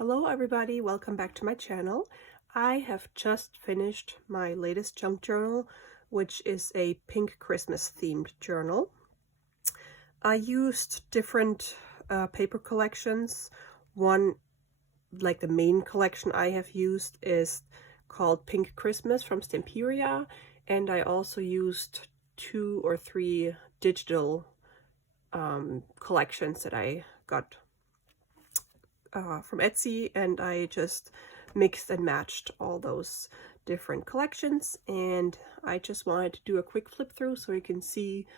Hello everybody, welcome back to my channel. I have just finished my latest junk journal, which is a pink Christmas themed journal. I used different paper collections. One, like the main collection I have used, is called Pink Christmas from Stamperia, and I also used 2 or 3 digital collections that I got from Etsy, and I just mixed and matched all those different collections, and I just wanted to do a quick flip through so you can see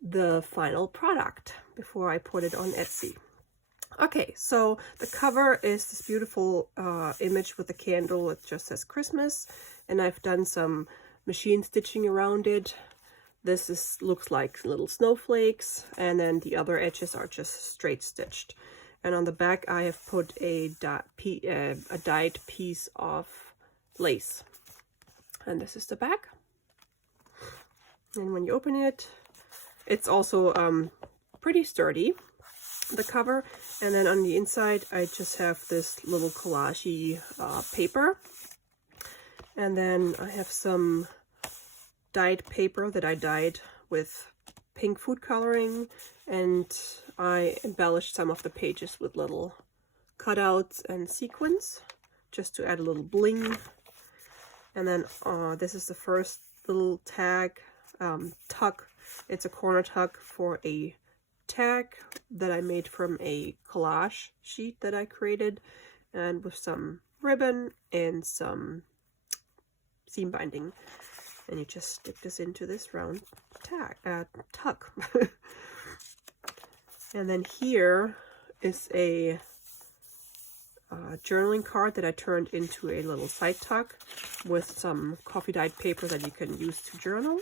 the final product before I put it on Etsy. Okay, so the cover is this beautiful image with a candle. It just says Christmas, and I've done some machine stitching around it. This looks like little snowflakes, and then the other edges are just straight stitched. And on the back, I have put a dyed piece of lace. And this is the back. And when you open it, it's also pretty sturdy, the cover. And then on the inside, I just have this little collage-y paper. And then I have some dyed paper that I dyed with pink food coloring, and I embellished some of the pages with little cutouts and sequins just to add a little bling. And then this is the first little tag, tuck. It's a corner tuck for a tag that I made from a collage sheet that I created, and with some ribbon and some seam binding. And you just stick this into this round tuck. And then here is a journaling card that I turned into a little side tuck with some coffee dyed paper that you can use to journal.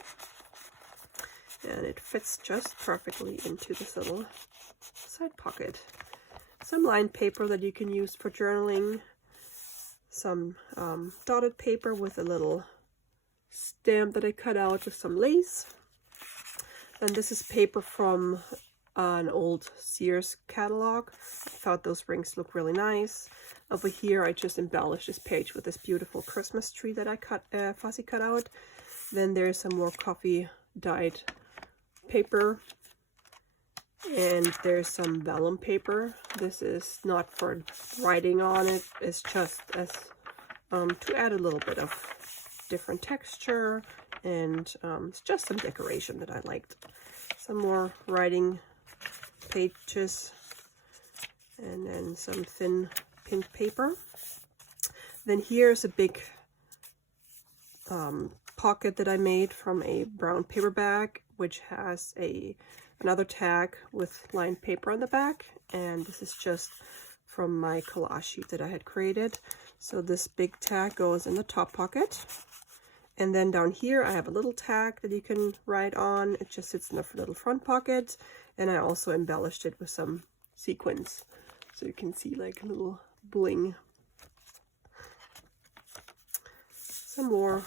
And it fits just perfectly into this little side pocket. Some lined paper that you can use for journaling. Some dotted paper with a little stamp that I cut out with some lace. And this is paper from an old Sears catalog. I thought those rings look really nice. Over here, I just embellished this page with this beautiful Christmas tree that I fussy cut out. Then there's some more coffee dyed paper, and there's some vellum paper. This is not for writing on it. It's just as to add a little bit of different texture, and it's just some decoration that I liked. Some more writing pages, and then some thin pink paper. Then here's a big pocket that I made from a brown paper bag, which has another tag with lined paper on the back, and this is just from my collage sheet that I had created. So this big tag goes in the top pocket. And then down here, I have a little tag that you can write on. It just sits in the little front pocket. And I also embellished it with some sequins, so you can see like a little bling. Some more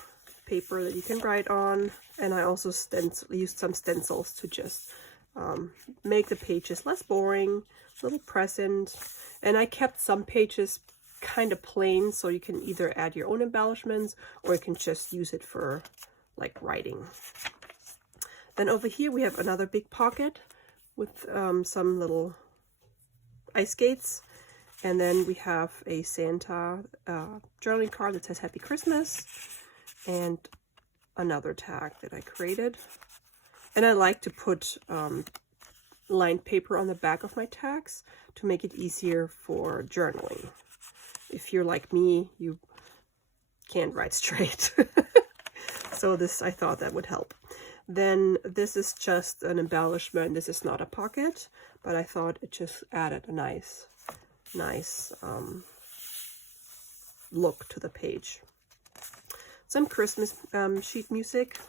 paper that you can write on. And I also used some stencils to just make the pages less boring, a little present. And I kept some pages kind of plain, so you can either add your own embellishments or you can just use it for like writing. Then over here we have another big pocket with some little ice skates, and then we have a Santa journaling card that says Happy Christmas, and another tag that I created. And I like to put lined paper on the back of my tags to make it easier for journaling. If you're like me, you can't write straight. So I thought that would help. Then this is just an embellishment. This is not a pocket, but I thought it just added a nice look to the page. Some Christmas sheet music.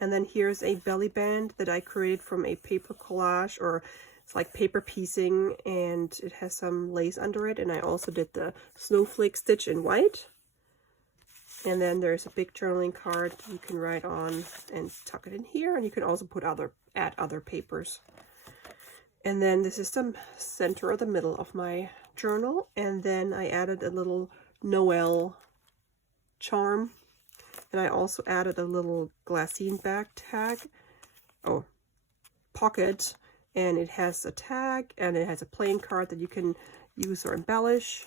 And then here's a belly band that I created from a paper collage, or it's like paper piecing, and it has some lace under it. And I also did the snowflake stitch in white. And then there's a big journaling card you can write on and tuck it in here. And you can also add other papers. And then this is the center or the middle of my journal, and then I added a little Noel charm, and I also added a little glassine back tag, oh, pocket, and it has a tag and it has a playing card that you can use or embellish,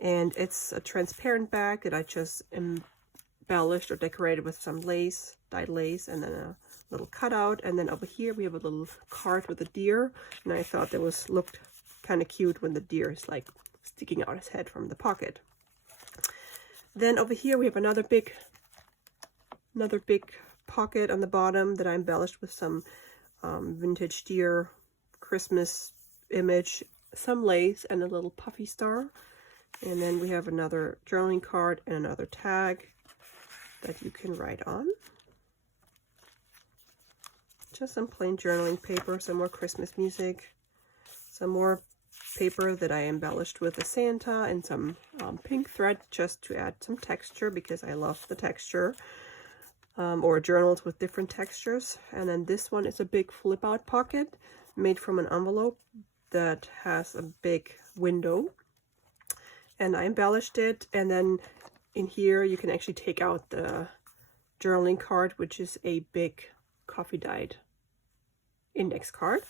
and it's a transparent bag that I just embellished or decorated with some lace, dyed lace, and then a little cutout. And then over here we have a little card with a deer, and I thought that looked kind of cute when the deer is like sticking out his head from the pocket. Then over here we have another big pocket on the bottom that I embellished with some vintage deer Christmas image, some lace, and a little puffy star. And then we have another journaling card and another tag that you can write on. Just some plain journaling paper, some more Christmas music, some more paper that I embellished with a Santa, and some pink thread just to add some texture because I love the texture, or journals with different textures. And then this one is a big flip out pocket made from an envelope that has a big window, and I embellished it. And then in here you can actually take out the journaling card, which is a big coffee dyed index card.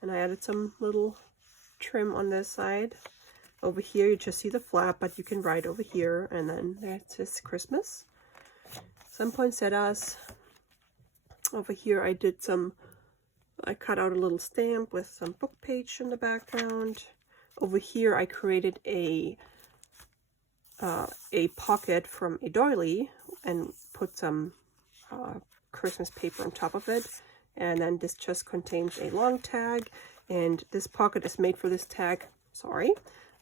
And I added some little trim on this side. Over here you just see the flap, but you can write over here, and then that says Christmas. Some poinsettias. Over here I cut out a little stamp with some book page in the background. Over here I created a pocket from a doily and put some Christmas paper on top of it. And then this just contains a long tag, and this pocket is made for this tag. Sorry,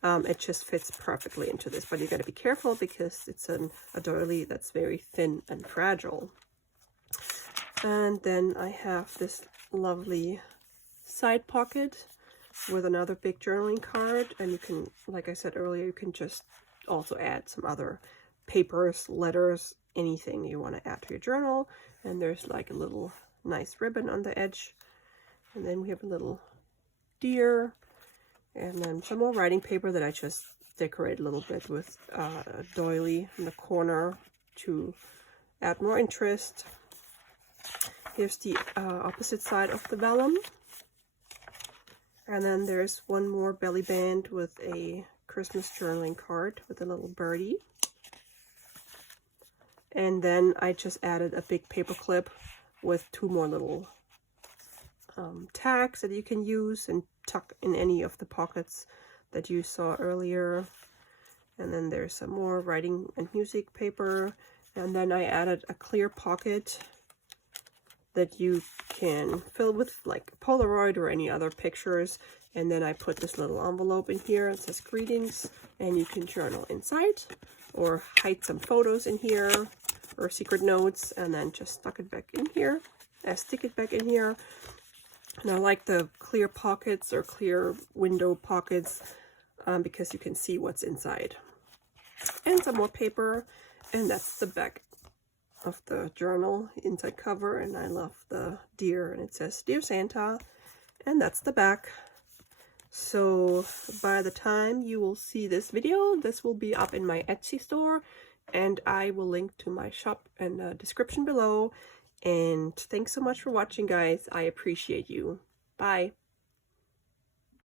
it just fits perfectly into this, but you got to be careful because it's a doily that's very thin and fragile. And then I have this lovely side pocket with another big journaling card, and you can, like I said earlier, you can just also add some other papers, letters, anything you want to add to your journal. And there's like a little nice ribbon on the edge, and then we have a little deer, and then some more writing paper that I just decorate a little bit with a doily in the corner to add more interest. Here's the opposite side of the vellum, and then there's one more belly band with a Christmas journaling card with a little birdie. And then I just added a big paper clip with two more little tags that you can use and tuck in any of the pockets that you saw earlier. And then there's some more writing and music paper. And then I added a clear pocket that you can fill with like Polaroid or any other pictures. And then I put this little envelope in here. It says greetings, and you can journal inside or hide some photos in here or secret notes, and then just stick it back in here. And I like the clear pockets or clear window pockets because you can see what's inside. And some more paper, and that's the back of the journal, inside cover. And I love the deer, and it says Dear Santa, and that's the back. So by the time you will see this video, this will be up in my Etsy store, and I will link to my shop in the description below. And thanks so much for watching, guys. I appreciate you. Bye.